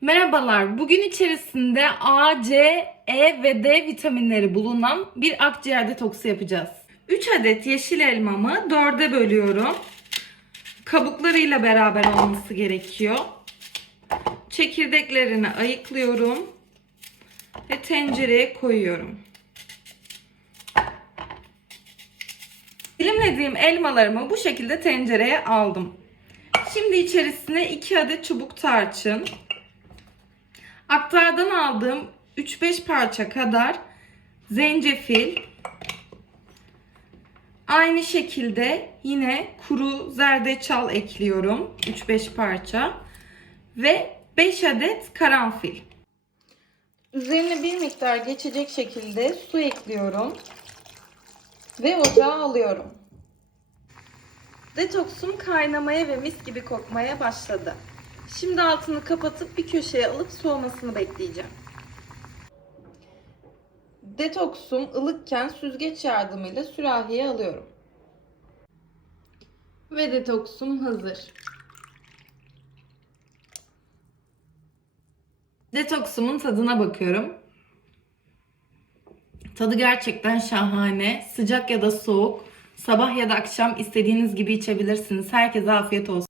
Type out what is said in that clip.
Merhabalar. Bugün içerisinde A, C, E ve D vitaminleri bulunan bir akciğer detoksu yapacağız. 3 adet yeşil elmamı 4'e bölüyorum. Kabuklarıyla beraber olması gerekiyor. Çekirdeklerini ayıklıyorum ve tencereye koyuyorum. Dilimlediğim elmalarımı bu şekilde tencereye aldım. Şimdi içerisine 2 adet çubuk tarçın, aktardan aldığım 3-5 parça kadar zencefil, aynı şekilde yine kuru zerdeçal ekliyorum 3-5 parça ve 5 adet karanfil. Üzerine bir miktar geçecek şekilde su ekliyorum ve ocağa alıyorum. Detoksum kaynamaya ve mis gibi kokmaya başladı. Şimdi altını kapatıp bir köşeye alıp soğumasını bekleyeceğim. Detoksum ılıkken süzgeç yardımıyla sürahiye alıyorum. Ve detoksum hazır. Detoksumun tadına bakıyorum. Tadı gerçekten şahane. Sıcak ya da soğuk. Sabah ya da akşam istediğiniz gibi içebilirsiniz. Herkese afiyet olsun.